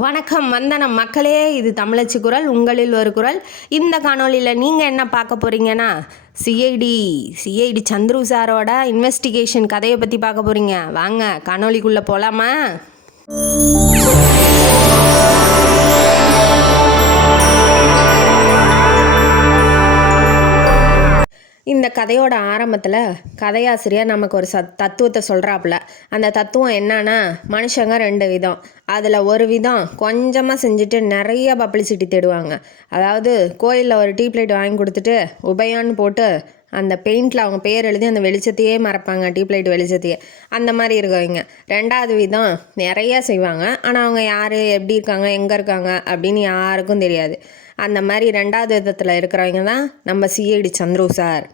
வணக்கம் வந்தனம் மக்களே, இது தமிழச்சி குரல், உங்களில் ஒரு குரல். இந்த காணொலியில் நீங்கள் என்ன பார்க்க போகிறீங்கன்னா, சிஐடி சந்துரு சாரோட இன்வெஸ்டிகேஷன் கதையை பற்றி பார்க்க போகிறீங்க. வாங்க காணொலிக்குள்ளே போகலாமா? இந்த கதையோட ஆரம்பத்தில் கதையாசிரியர் நமக்கு ஒரு தத்துவத்தை சொல்கிறாப்புல. அந்த தத்துவம் என்னன்னா, மனுஷங்க ரெண்டு விதம். அதில் ஒரு விதம் கொஞ்சமாக செஞ்சுட்டு நிறைய பப்ளிசிட்டி தேடுவாங்க. அதாவது கோயிலில் ஒரு டீப் லைட் வாங்கி கொடுத்துட்டு உபயான்னு போட்டு அந்த பெயிண்டில் அவங்க பேர் எழுதி அந்த வெளிச்சத்தையே மறப்பாங்க, டீப் லைட் வெளிச்சத்தையே. அந்த மாதிரி இருக்கவங்க. ரெண்டாவது விதம் நிறையா செய்வாங்க, ஆனால் அவங்க யார், எப்படி இருக்காங்க, எங்கே இருக்காங்க அப்படின்னு யாருக்கும் தெரியாது. அந்த மாதிரி ரெண்டாவது விதத்தில் இருக்கிறவங்க தான் நம்ம சிஐடி சந்துரு சார்.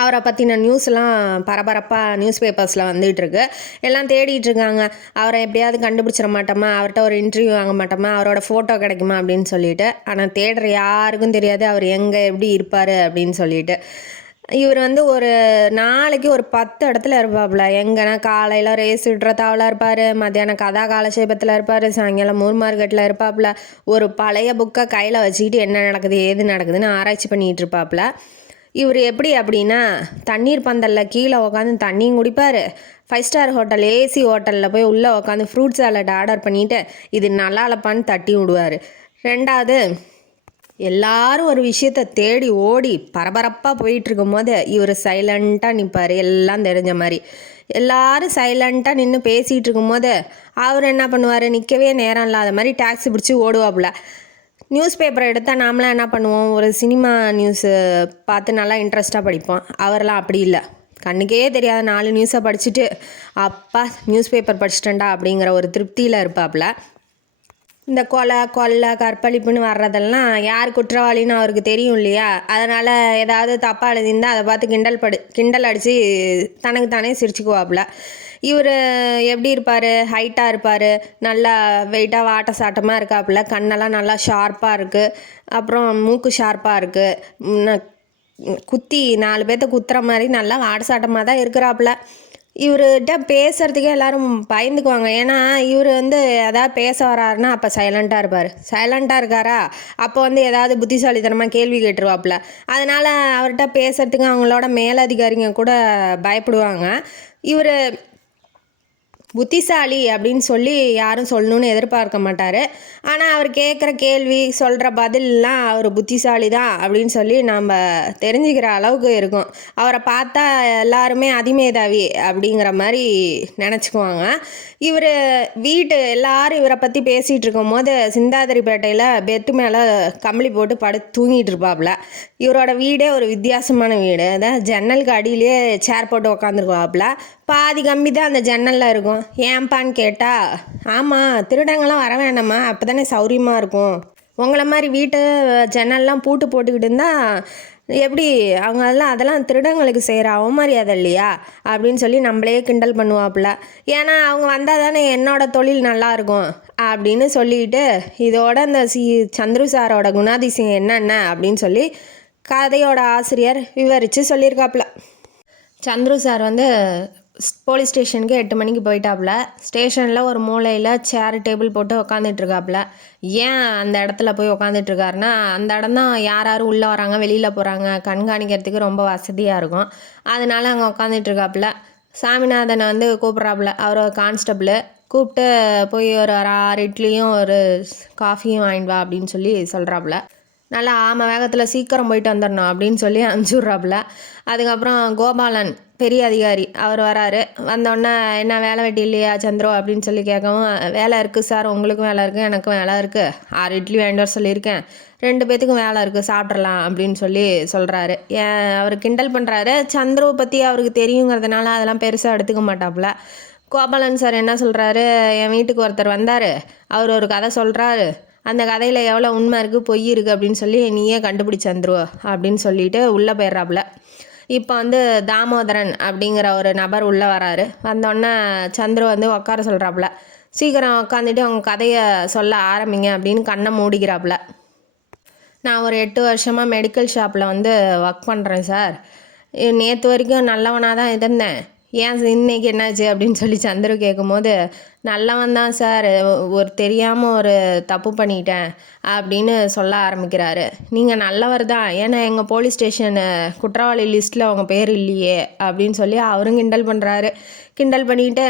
அவரை பற்றின நியூஸ்லாம் பரபரப்பாக நியூஸ் பேப்பர்ஸில் வந்துகிட்ருக்கு. எல்லாம் தேடிட்டுருக்காங்க, அவரை எப்படியாவது கண்டுபிடிச்சிட மாட்டோமா, அவர்கிட்ட ஒரு இன்டர்வியூ வாங்க மாட்டோமா, அவரோட ஃபோட்டோ கிடைக்குமா அப்படின்னு சொல்லிட்டு. ஆனால் தேடுற யாருக்கும் தெரியாது அவர் எங்கே எப்படி இருப்பார் அப்படின்னு சொல்லிட்டு. இவர் ஒரு நாளைக்கு ஒரு 10 இடத்துல இருப்பாப்புல. எங்கன்னா காலையில் ரேஸ் விடுற தாவலாக இருப்பார், மத்தியானம் கதா காலட்சேபத்தில் இருப்பார், சாயங்காலம் மூர் மார்க்கெட்டில் இருப்பாப்புல. ஒரு பழைய புக்கை கையில் வச்சுக்கிட்டு என்ன நடக்குது ஏது நடக்குதுன்னு ஆராய்ச்சி பண்ணிகிட்டு இருப்பாப்புல. இவர் எப்படி அப்படின்னா, தண்ணீர் பந்தலில் கீழே உட்காந்து தண்ணியும் குடிப்பார். 5 ஸ்டார் ஹோட்டல் ஏசி ஹோட்டலில் போய் உள்ளே உட்காந்து ஃப்ரூட் சாலட் ஆர்டர் பண்ணிவிட்டு இது நல்லா இல்லப்பான்னு தட்டி விடுவார். ரெண்டாவது, எல்லாரும் ஒரு விஷயத்தை தேடி ஓடி பரபரப்பாக போயிட்டுருக்கும் போது இவர் சைலண்ட்டாக நிற்பார், எல்லாம் தெரிஞ்ச மாதிரி. எல்லாரும் சைலண்ட்டாக நின்று பேசிகிட்டு இருக்கும்போது அவர் என்ன பண்ணுவார், நிற்கவே நேரம் இல்லாத மாதிரி டாக்ஸி பிடிச்சி ஓடுவாப்புல. நியூஸ் பேப்பரை எடுத்தால் நாமளாம் என்ன பண்ணுவோம், ஒரு சினிமா நியூஸு பார்த்து நல்லா இன்ட்ரெஸ்ட்டாக படிப்போம். அவரெல்லாம் அப்படி இல்லை, கண்ணுக்கே தெரியாத 4 நியூஸை படிச்சுட்டு அப்பா நியூஸ் பேப்பர் படிச்சிட்டேன்டா அப்படிங்கிற ஒரு திருப்தியில் இருப்பாப்புல. இந்த கொலை கற்பழிப்புன்னு வர்றதெல்லாம் யார் குற்றவாளின்னு அவருக்கு தெரியும் இல்லையா, அதனால் ஏதாவது தப்பாக எழுதியிருந்தால் அதை பார்த்து கிண்டல் அடித்து தனக்கு தானே சிரிச்சுக்குவாப்புல. இவர் எப்படி இருப்பார், ஹைட்டாக இருப்பார், நல்லா வெயிட்டாக வாட்ட சாட்டமாக இருக்காப்புல, கண்ணெல்லாம் நல்லா ஷார்ப்பாக இருக்குது, அப்புறம் மூக்கு ஷார்ப்பாக இருக்குது, குத்தி 4 பேர்த்த குத்துற மாதிரி நல்லா வாட்ட சாட்டமாக தான் இருக்கிறாப்புல. இவர்கிட்ட பேசுகிறதுக்கே எல்லோரும் பயந்துக்குவாங்க. ஏன்னா இவர் எதாவது பேச வராருன்னா அப்போ சைலண்ட்டாக இருப்பார். சைலண்ட்டாக இருக்காரா அப்போ ஏதாவது புத்திசாலித்தனமாக கேள்வி கேட்டுருவாப்புல. அதனால் அவர்கிட்ட பேசுகிறதுக்கு அவங்களோட மேலதிகாரிங்க கூட பயப்படுவாங்க. இவர் புத்திசாலி அப்படின்னு சொல்லி யாரும் சொல்லணுன்னு எதிர்பார்க்க மாட்டார். ஆனால் அவர் கேட்குற கேள்வி சொல்கிற பதிலெலாம் அவர் புத்திசாலி தான் அப்படின்னு சொல்லி நம்ம தெரிஞ்சுக்கிற அளவுக்கு இருக்கும். அவரை பார்த்தா எல்லாருமே அதிமேதாவி அப்படிங்கிற மாதிரி நினச்சிக்குவாங்க. இவர் எல்லாரும் இவரை பற்றி பேசிகிட்டு இருக்கும் போது சிந்தாதிரிப்பேட்டையில் பெட்டு மேலே கம்பளி போட்டு தூங்கிட்டு இருப்பாப்புல. இவரோட வீடே ஒரு வித்தியாசமான வீடு. அதான் ஜன்னலுக்கு அடியிலேயே சேர் போட்டு உக்காந்துருக்குவாப்புல. பாதி கம்பி தான் அந்த ஜன்னலில் இருக்கும். ஏன்ப்பான்னு கேட்டால், ஆமாம் திருடங்கள்லாம் வர வேண்டாமா, அப்போ தானே சௌரியமாக இருக்கும், உங்களை மாதிரி வீட்டு ஜன்னல்லாம் பூட்டு போட்டுக்கிட்டு இருந்தால் எப்படி, அதெல்லாம் திருடங்களுக்கு செய்கிற அவமரியாதை இல்லையா அப்படின்னு சொல்லி நம்மளே கிண்டல் பண்ணுவாப்புல. ஏன்னா அவங்க வந்தால் தானே என்னோட தொழில் நல்லாயிருக்கும் அப்படின்னு சொல்லிட்டு இதோட இந்த சந்துரு சாரோட குணாதிசயம் என்னென்ன அப்படின்னு சொல்லி கதையோட ஆசிரியர் விவரித்து சொல்லியிருக்காப்புல. சந்துரு சார் போலீஸ் ஸ்டேஷனுக்கு 8 மணிக்கு போயிட்டாப்புல. ஸ்டேஷனில் ஒரு மூலையில் சேர் டேபிள் போட்டு உக்காந்துட்ருக்காப்புல. ஏன் அந்த இடத்துல போய் உக்காந்துட்ருக்காருன்னா, அந்த இடம் தான் யாரும் உள்ளே வராங்க வெளியில் போகிறாங்க கண்காணிக்கிறதுக்கு ரொம்ப வசதியாக இருக்கும். அதனால அங்கே உக்காந்துட்ருக்காப்புல. சாமிநாதனை கூப்பிட்றாப்புல. அவர் ஒரு கான்ஸ்டபிள் கூப்பிட்டு போய் ஒரு 6 இட்லியும் ஒரு காஃபியும் வாங்கிட்டு வா அப்படின்னு சொல்லி சொல்கிறாப்புல. நல்லா ஆமாம் வேகத்தில் சீக்கிரம் போயிட்டு வந்துடணும் அப்படின்னு சொல்லி அனுப்பிச்சுட்றாப்புல. அதுக்கப்புறம் கோபாலன் பெரிய அதிகாரி அவர் வராரு. வந்தோடனே என்ன வேலை வெட்டி இல்லையா சந்திரோ அப்படின்னு சொல்லி கேட்கவும், வேலை இருக்குது சார், உங்களுக்கும் வேலை இருக்குது எனக்கும் வேலை இருக்குது, 6 இட்லி வாங்கிட்டு வர சொல்லியிருக்கேன், 2 பேத்துக்கும் வேலை இருக்குது சாப்பிட்றலாம் அப்படின்னு சொல்லி சொல்கிறாரு. அவர் கிண்டல் பண்ணுறாரு. சந்திரவை பற்றி அவருக்கு தெரியுங்கிறதுனால அதெல்லாம் பெருசாக எடுத்துக்க மாட்டாப்புல. கோபாலன் சார் என்ன சொல்கிறாரு, என் வீட்டுக்கு ஒருத்தர் வந்தார், அவர் ஒரு கதை சொல்கிறாரு, அந்த கதையில் எவ்வளோ உண்மை இருக்குது பொய் இருக்குது அப்படின்னு சொல்லி நீயே கண்டுபிடிச்சி வந்துருவ அப்படின்னு சொல்லிட்டு உள்ளே போயிடுறாப்புல. இப்போ தாமோதரன் அப்படிங்கிற ஒரு நபர் உள்ளே வராரு. வந்தோடனே சந்துரு உட்கார சொல்கிறாப்புல. சீக்கிரம் உட்காந்துட்டு அவங்க கதையை சொல்ல ஆரம்பிங்க அப்படின்னு கண்ணை மூடிக்கிறாப்புல. நான் ஒரு 8 வருஷமாக மெடிக்கல் ஷாப்பில் ஒர்க் பண்ணுறேன் சார். நேற்று வரைக்கும் நல்லவனாக தான் இருந்தேன். ஏன் இன்னைக்கு என்னாச்சு அப்படின்னு சொல்லி சந்துரு கேட்கும்போது, நல்லவன் தான் சார், ஒரு தெரியாமல் ஒரு தப்பு பண்ணிட்டேன் அப்படின்னு சொல்ல ஆரம்பிக்கிறாரு. நீங்கள் நல்லவர் தான், ஏன்னா எங்கள் போலீஸ் ஸ்டேஷனு குற்றவாளி லிஸ்ட்டில் உங்கள் பேர் இல்லையே அப்படின்னு சொல்லி அவரும் கிண்டல் பண்ணுறாரு. கிண்டல் பண்ணிட்டு,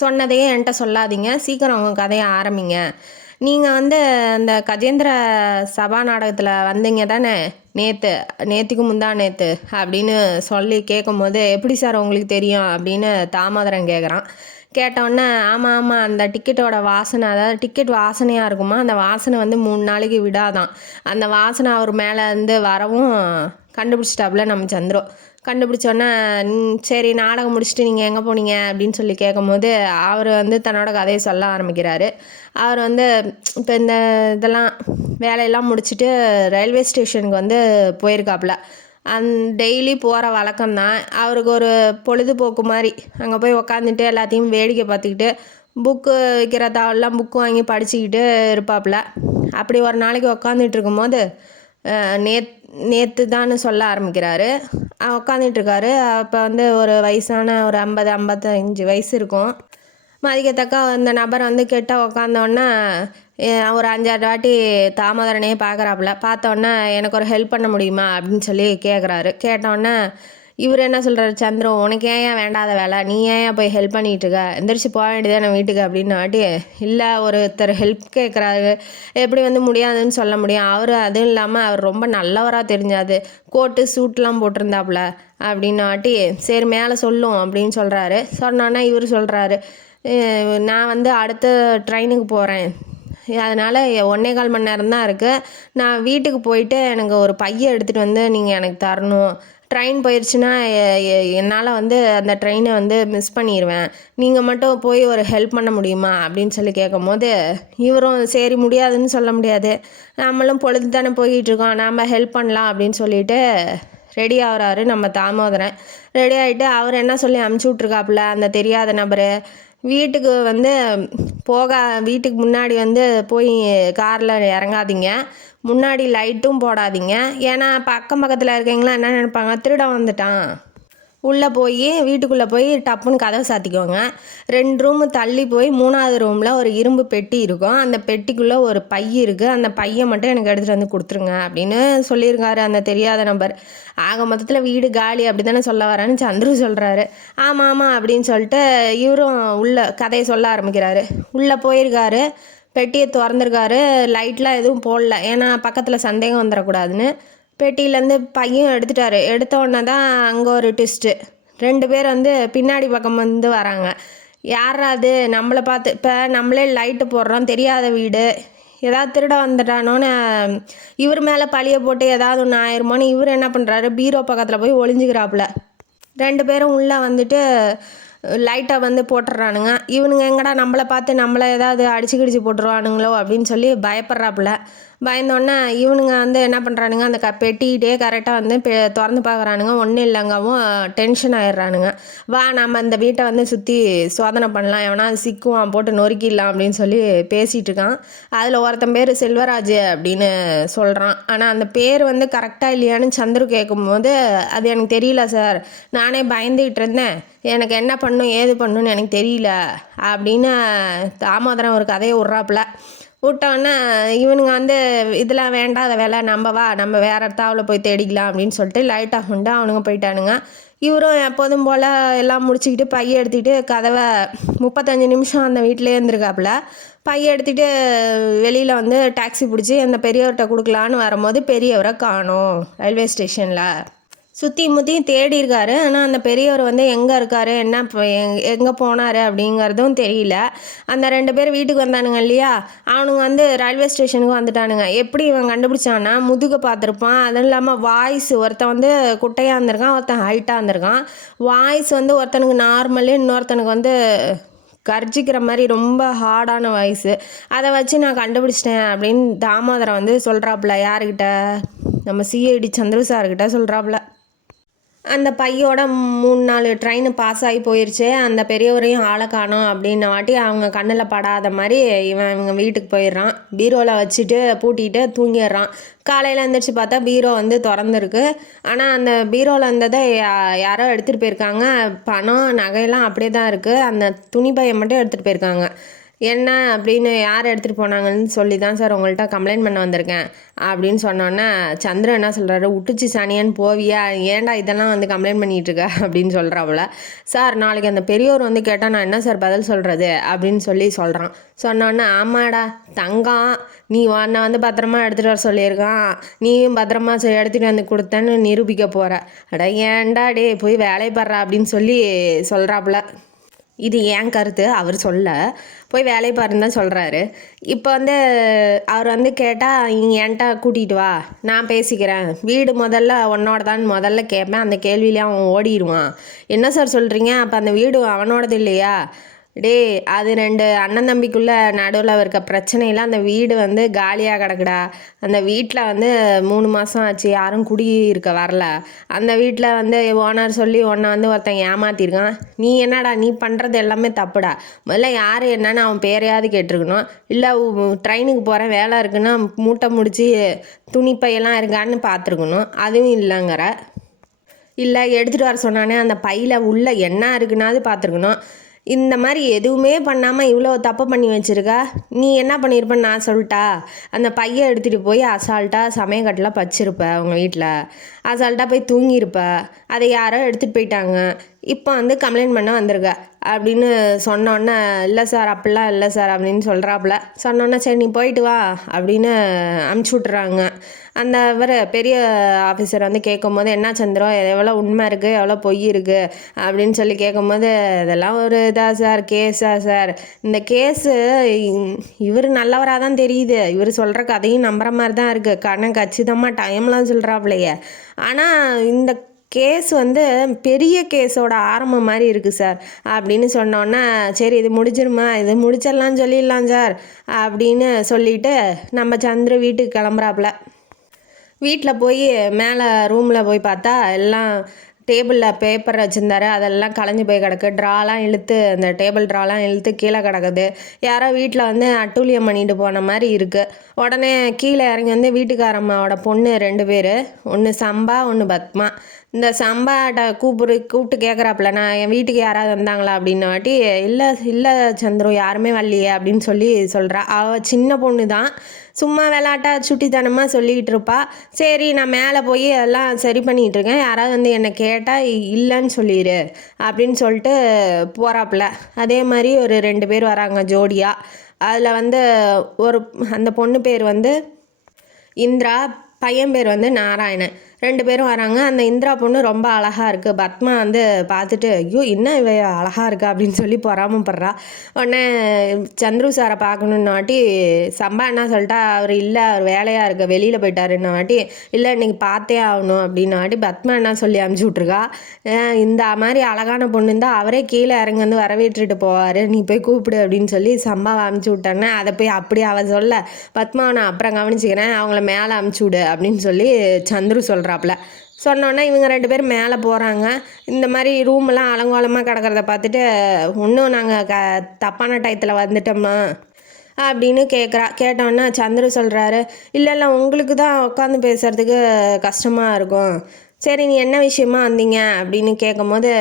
சொன்னதையே என்கிட்ட சொல்லாதீங்க, சீக்கிரம் உங்கள் கதையை ஆரம்பிங்க. நீங்கள் அந்த கஜேந்திர சபா நாடகத்தில் வந்தீங்க தானே நேற்றுக்கு முந்தா நேற்று அப்படின்னு சொல்லி கேட்கும்போது, எப்படி சார் உங்களுக்கு தெரியும் அப்படின்னு தாமோதரன் கேட்குறான். கேட்டோன்னே, ஆமாம் ஆமாம், அந்த டிக்கெட்டோட வாசனை, அதாவது டிக்கெட் வாசனையாக இருக்குமா, அந்த வாசனை 3 நாளைக்கு விடாதான். அந்த வாசனை அவர் மேலே வரவும் கண்டுபிடிச்சிட்டாப்புல நம்ம சந்திரோ. கண்டுபிடிச்சோன்னே, சரி நாடகம் முடிச்சுட்டு நீங்கள் எங்கே போனீங்க அப்படின்னு சொல்லி கேட்கும்போது, அவர் தன்னோட கதையை சொல்ல ஆரம்பிக்கிறாரு. அவர் இப்போ இந்த இதெல்லாம் வேலையெல்லாம் முடிச்சுட்டு ரயில்வே ஸ்டேஷனுக்கு போயிருக்காப்புல. டெய்லி போகிற வழக்கம்தான் அவருக்கு. ஒரு பொழுதுபோக்கு மாதிரி அங்கே போய் உக்காந்துட்டு எல்லாத்தையும் வேடிக்கை பார்த்துக்கிட்டு புக்கு விற்கிற தாவெல்லாம் புக்கு வாங்கி படிச்சுக்கிட்டு இருப்பாப்புல. அப்படி ஒரு நாளைக்கு உக்காந்துட்டு இருக்கும்போது நேற்று தான் சொல்ல ஆரம்பிக்கிறாரு. உக்காந்துட்ருக்காரு. அப்போ ஒரு வயசான ஒரு 50-55 வயசு இருக்கும். மதிக்கத்தக்க அந்த நபர் கெட்ட உக்காந்தோன்னே ஒரு 5-6 வாட்டி தாமோதரனே பார்க்குறாப்புல. பார்த்தோன்னே, எனக்கு ஒரு ஹெல்ப் பண்ண முடியுமா அப்படின்னு சொல்லி கேட்குறாரு. கேட்டோன்னே இவர் என்ன சொல்கிறாரு, சந்திரு உனக்கு ஏன் வேண்டாத வேலை, நீ ஏன் போய் ஹெல்ப் பண்ணிகிட்ருக்க, எந்திரிச்சு போக வேண்டியதானே வீட்டுக்கு அப்படின்னு வாட்டி. இல்லை, ஒருத்தர் ஹெல்ப் கேட்குறாரு, எப்படி முடியாதுன்னு சொல்ல முடியும். அவர் அதுவும் இல்லாமல் அவர் ரொம்ப நல்லவராக தெரிஞ்சாது, கோட்டு சூட்லாம் போட்டிருந்தாப்புல அப்படின்னு வாட்டி. சரி மேலே சொல்லும் அப்படின்னு சொல்கிறாரு. சொன்னோன்னே இவர் சொல்கிறாரு, நான் அடுத்த ட்ரெயினுக்கு போகிறேன், அதனால் 1.25 மணி நேரம் தான் இருக்குது, நான் வீட்டுக்கு போயிட்டு எனக்கு ஒரு பையை எடுத்துகிட்டு நீங்கள் எனக்கு தரணும். ட்ரெயின் போயிடுச்சுன்னா என்னால் அந்த ட்ரெயினை மிஸ் பண்ணிடுவேன், நீங்கள் மட்டும் போய் ஒரு ஹெல்ப் பண்ண முடியுமா அப்படின்னு சொல்லி கேட்கும்போது, இவரும் சரி முடியாதுன்னு சொல்ல முடியாது, நம்மளும் பொழுது தானே போய்கிட்டுருக்கோம், நாம் ஹெல்ப் பண்ணலாம் அப்படின்னு சொல்லிட்டு ரெடி ஆகிறாரு நம்ம தாமோதரன். ரெடி ஆகிட்டு அவர் என்ன சொல்லி அமுச்சு விட்ருக்காப்புல அந்த தெரியாத நபர், வீட்டுக்கு வீட்டுக்கு முன்னாடி போய் காரில் இறங்காதீங்க, முன்னாடி லைட்டும் போடாதீங்க, ஏன்னா பக்கம் பக்கத்தில் இருக்கீங்களா என்ன நினைப்பாங்க, திருட வந்துட்டான். வீட்டுக்குள்ளே போய் டப்புன்னு கதவை சாத்திக்கோங்க. 2 ரூமு தள்ளி போய் 3ஆவது ரூமில் ஒரு இரும்பு பெட்டி இருக்கும், அந்த பெட்டிக்குள்ளே ஒரு பை இருக்குது, அந்த பையை மட்டும் எனக்கு எடுத்துகிட்டு கொடுத்துருங்க அப்படின்னு சொல்லியிருக்காரு அந்த தெரியாத நபர். ஆக மொத்தத்தில் வீடு காலி அப்படி தானே சொல்ல வரேன்னு சந்துரு சொல்கிறாரு. ஆமாம் ஆமாம் அப்படின்னு சொல்லிட்டு இவரும் கதையை சொல்ல ஆரம்பிக்கிறாரு. உள்ளே போயிருக்காரு, பெட்டியை திறந்துருக்காரு, லைட்லாம் எதுவும் போடல, ஏன்னா பக்கத்தில் சந்தேகம் வந்துடக்கூடாதுன்னு. பெட்டியிலேருந்து பையன் எடுத்துட்டாரு. எடுத்த உடனே தான் அங்கே ஒரு ட்விஸ்ட்டு. 2 பேர் பின்னாடி பக்கம் வராங்க. யாராது நம்மளை பார்த்து, இப்போ நம்மளே லைட்டு போடுறோம், தெரியாத வீடு, ஏதாவது திருட வந்துட்டானோன்னு இவர் மேலே பழியை போட்டு ஏதாவது ஒன்று ஆயிருமோன்னு இவர் என்ன பண்ணுறாரு, பீரோ பக்கத்தில் போய் ஒளிஞ்சிக்கிறாப்புல. 2 பேரும் உள்ளே லைட்டை போட்டுடுறானுங்க. இவனுங்க எங்கடா நம்மளை பார்த்து நம்மளை ஏதாவது அடிச்சு போட்டுருவானுங்களோ அப்படின்னு சொல்லி பயப்படுறாப்புல. பயந்தோடனே இவனுங்க என்ன பண்ணுறானுங்க, அந்த பெட்டிகிட்டே கரெக்டாக திறந்து பார்க்குறானுங்க, ஒன்றும் இல்லைங்கவும் டென்ஷன் ஆயிடுறானுங்க. வா நம்ம இந்த வீட்டை சுற்றி சோதனை பண்ணலாம், எவனா சிக்குவான், போட்டு நொறுக்கிடலாம் அப்படின்னு சொல்லி பேசிகிட்டு இருக்கான். அதில் ஒருத்தன் பேர் செல்வராஜ் அப்படின்னு சொல்கிறான். ஆனால் அந்த பேர் கரெக்டாக இல்லையான்னு சந்துரு கேட்கும்போது, அது எனக்கு தெரியல சார், நானே பயந்துக்கிட்டு இருந்தேன், எனக்கு என்ன பண்ணும் ஏது பண்ணுன்னு எனக்கு தெரியல அப்படின்னு தாமோதரன் ஒரு கதையை விட்றாப்புல. விட்டோன்னே இவனுங்க இதெல்லாம் வேண்டாத வேலை, நம்ம வேறு இடத்தாவில் போய் தேடிக்கலாம் அப்படின்னு சொல்லிட்டு லைட் ஆஃப் பண்ணிட்டு அவனுங்க போயிட்டானுங்க. இவரும் எப்போதும் போல் எல்லாம் முடிச்சுக்கிட்டு பையை எடுத்துக்கிட்டு கதவை 35 நிமிஷம் அந்த வீட்டிலே இருந்திருக்காப்புல. பையை எடுத்துகிட்டு வெளியில் டாக்ஸி பிடிச்சி அந்த பெரியவர்கிட்ட கொடுக்கலான்னு வரும்போது பெரியவரை காணோம். ரயில்வே ஸ்டேஷனில் சுற்றி முற்றியும் தேடி இருக்காரு. ஆனால் அந்த பெரியவர் எங்கே இருக்காரு, என்ன எங்கே போனார் அப்படிங்கிறதும் தெரியல. அந்த 2 பேர் வீட்டுக்கு வந்தானுங்க இல்லையா, அவனுங்க ரயில்வே ஸ்டேஷனுக்கு வந்துட்டானுங்க. எப்படி இவன் கண்டுபிடிச்சான்னா, முதுகை பார்த்துருப்பான், அதுவும் இல்லாமல் வாய்ஸ், ஒருத்தன் குட்டையாக இருந்திருக்கான், ஒருத்தன் ஹைட்டாக இருந்திருக்கான். வாய்ஸ் ஒருத்தனுக்கு நார்மலு, இன்னொருத்தனுக்கு கர்ஜிக்கிற மாதிரி ரொம்ப ஹார்டான வாய்ஸு. அதை வச்சு நான் கண்டுபிடிச்சிட்டேன் அப்படின்னு தாமோதரன் சொல்கிறாப்புல. யாருக்கிட்ட, நம்ம சிஐடி சந்துரு சார்கிட்ட சொல்கிறாப்புல. அந்த பையோட 3-4 ட்ரெயின் பாஸ் ஆகி போயிடுச்சு. அந்த பெரியவரையும் ஆளை காணோம் அப்படின்ன வாட்டி அவங்க கண்ணில் படாத மாதிரி இவங்க வீட்டுக்கு போயிடுறான். பீரோவில் வச்சுட்டு பூட்டிட்டு தூங்கிடுறான். காலையில் எழுந்திரிச்சு பார்த்தா பீரோ வந்து திறந்துருக்கு. ஆனால் அந்த பீரோவில் இருந்ததை யாரோ எடுத்துகிட்டு போயிருக்காங்க. பணம் நகையெல்லாம் அப்படியே தான் இருக்குது. அந்த துணி பையை மட்டும் எடுத்துகிட்டு போயிருக்காங்க. என்ன அப்படின்னு யார் எடுத்துகிட்டு போனாங்கன்னு சொல்லி தான் சார் உங்கள்கிட்ட கம்ப்ளைண்ட் பண்ண வந்திருக்கேன் அப்படின்னு சொன்னோன்னே சந்திரன் என்ன சொல்கிறாரு, விட்டுச்சு சாணியான்னு போவியா, ஏன்டா இதெல்லாம் வந்து கம்ப்ளைண்ட் பண்ணிகிட்டு இருக்க அப்படின்னு சொல்கிறாப்புல. சார் நாளைக்கு அந்த பெரியவர் வந்து கேட்டால் நான் என்ன சார் பதில் சொல்கிறது அப்படின்னு சொல்கிறான். சொன்னோன்னே ஆமாடா தங்கம், நீ உன்னை வந்து பத்திரமா எடுத்துகிட்டு வர சொல்லியிருக்கான், நீயும் பத்திரமா எடுத்துகிட்டு வந்து கொடுத்தேன்னு நிரூபிக்க போகிற. அடா ஏன்டா டே போய் வேலையை பாடுறா அப்படின்னு சொல்கிறாப்புல. இது ஏன் கருத்து, அவர் சொல்ல போய் வேலையை பாருன்னு தான் சொல்கிறாரு. இப்போ வந்து அவர் வந்து கேட்டால் என்கிட்ட கூட்டிகிட்டு வா, நான் பேசிக்கிறேன், வீடு முதல்ல உன்னோட தான் முதல்ல கேட்பேன். அந்த கேள்வியிலே அவன் ஓடிடுவான். என்ன சார் சொல்கிறீங்க, அப்போ அந்த வீடு அவனோடது இல்லையா? டே அது 2 அண்ணன் தம்பிக்குள்ளே நடுவில் இருக்க பிரச்சனையில் அந்த வீடு வந்து காலியாக கிடக்குடா. அந்த வீட்டில் வந்து 3 மாதம் ஆச்சு, யாரும் குடியிருக்க வரல. அந்த வீட்டில் வந்து ஓனர் சொல்லி உன்னை வந்து ஒருத்தன் ஏமாத்திருக்கான். நீ என்னடா நீ பண்ணுறது எல்லாமே தப்புடா. முதல்ல யார் என்னன்னு அவன் பேரையாவது கேட்டிருக்கணும். இல்லை ட்ரெயினுக்கு போகிறேன் வேலை இருக்குன்னா மூட்டை முடிச்சு துணிப்பையெல்லாம் இருக்கான்னு பார்த்துருக்கணும். அதுவும் இல்லைங்கிற. இல்லை எடுத்துகிட்டு வர சொன்னானே அந்த பையில் உள்ள என்ன இருக்குன்னாது பார்த்துருக்கணும். இந்த மாதிரி எதுவுமே பண்ணாமல் இவ்வளோ தப்பு பண்ணி வச்சுருக்கா. நீ என்ன பண்ணியிருப்பேன்னு நான் சொல்லிட்டா? அந்த பையை எடுத்துகிட்டு போய் அசால்ட்டாக சமயக்கட்டில் வச்சிருப்ப, அவங்க வீட்டில் அசால்ட்டாக போய் தூங்கியிருப்ப. அதை யாரோ எடுத்துகிட்டு போயிட்டாங்க. இப்போ வந்து கம்ப்ளைண்ட் பண்ண வந்திருக்க அப்படின்னு சொன்னோன்னே இல்லை சார் அப்படிலாம் இல்லை சார் அப்படின்னு சொல்கிறாப்புல. சொன்னோன்னே சரி நீ போயிட்டு வா அப்படின்னு அமுச்சு விட்றாங்க. அந்த பெரிய ஆஃபீஸர் வந்து கேட்கும்போது என்ன சந்திரம் எவ்வளோ உண்மை இருக்குது எவ்வளோ பொய் இருக்குது அப்படின்னு சொல்லி கேட்கும்போது இதெல்லாம் ஒரு இதாக சார் கேஸா சார், இந்த கேஸு இவர் நல்லவராக தான் தெரியுது, இவர் சொல்கிற கதையும் நம்புற மாதிரி தான் இருக்குது, கச்சிதமாக டைம்லாம் சொல்கிறாப்புலையே. ஆனால் இந்த கேஸ் வந்து பெரிய கேஸோட ஆரம்பம் மாதிரி இருக்குது சார் அப்படின்னு சொன்னோன்னா சரி இது முடிஞ்சிருமா, இது முடிச்சிடலான்னு சொல்லிடலாம் சார் அப்படின்னு சொல்லிட்டு நம்ம சந்திர வீட்டுக்கு கிளம்புறாப்புல. வீட்டில் போய் மேலே ரூமில் போய் பார்த்தா எல்லாம் டேபிளில் பேப்பர் வச்சுருந்தாரு, அதெல்லாம் களைஞ்சி போய் கிடக்கு. ட்ராலாம் இழுத்து அந்த டேபிள் ட்ராலாம் இழுத்து கீழே கிடக்குது. யாரோ வீட்டில் வந்து அட்டூழியம் பண்ணிட்டு போன மாதிரி இருக்குது. உடனே கீழே இறங்கி வந்து வீட்டுக்காரம்மாவோட பொண்ணு 2 பேர், ஒன்று சம்பா ஒன்று பத்மா. இந்த சம்பாட்ட கூப்பிட்டு கேட்குறாப்புல, நான் என் வீட்டுக்கு யாராவது வந்தாங்களா அப்படின்ன வாட்டி இல்லை சந்திரம் யாருமே வரலையே அப்படின்னு சொல்கிறா. அவள் சின்ன பொண்ணு தான், சும்மா விளாட்டா சுட்டித்தனமாக சொல்லிக்கிட்டு இருப்பா. சரி நான் மேலே போய் எல்லாம் சரி பண்ணிகிட்டு இருக்கேன், யாராவது வந்து என்னை கேட்டால் இல்லைன்னு சொல்லிடு அப்படின்னு சொல்லிட்டு போகிறாப்புல. அதே மாதிரி ஒரு 2 பேர் வராங்க ஜோடியாக. அதில் வந்து அந்த பொண்ணு பேர் வந்து இந்திரா, பையன் பேர் வந்து நாராயணன். 2 பேரும் வராங்க. அந்த இந்திரா பொண்ணு ரொம்ப அழகாக இருக்குது. பத்மா வந்து பார்த்துட்டு ஐயோ என்ன இவ அழகாக இருக்கா அப்படின்னு சொல்லி பொறாமப்படுறா. உடனே சந்துரு சாரை பார்க்கணுன்ன வாட்டி சம்பா என்ன சொல்லிட்டா, அவர் இல்லை அவர் வேலையாக இருக்க வெளியில் போயிட்டாருன்ன வாட்டி இல்லை இன்றைக்கி பார்த்தே ஆகணும் அப்படின்ன வாட்டி பத்மா என்ன சொல்லி அமுச்சு விட்ருக்கா, இந்த மாதிரி அழகான பொண்ணு இருந்தால் அவரே கீழே இறங்கி வந்து வரவேற்றுட்டு போவார், நீ போய் கூப்பிடு அப்படின்னு சொல்லி சம்பாவை அமுச்சு விட்டானே. அதை போய் அப்படியே அவள் சொல்ல, பத்மாவை நான் அப்புறம் கவனிச்சிக்கிறேன், அவங்கள மேலே அமுச்சு விடு அப்படின்னு சொல்லி சந்துரு சொல்கிறாப்புல. சொன்னோன்னே இவங்க 2 பேர் மேலே போகிறாங்க. இந்த மாதிரி ரூமெல்லாம் அலங்கோலமாக கிடக்கிறத பார்த்துட்டு இன்னும் நாங்கள் தப்பான டயத்தில் வந்துட்டோம்மா அப்படின்னு கேட்டோன்னே சந்திரு சொல்கிறாரு, இல்லை உங்களுக்கு தான் உட்காந்து பேசுகிறதுக்கு கஷ்டமாக இருக்கும், சரி நீ என்ன விஷயமா வந்தீங்க அப்படின்னு கேட்கும்போது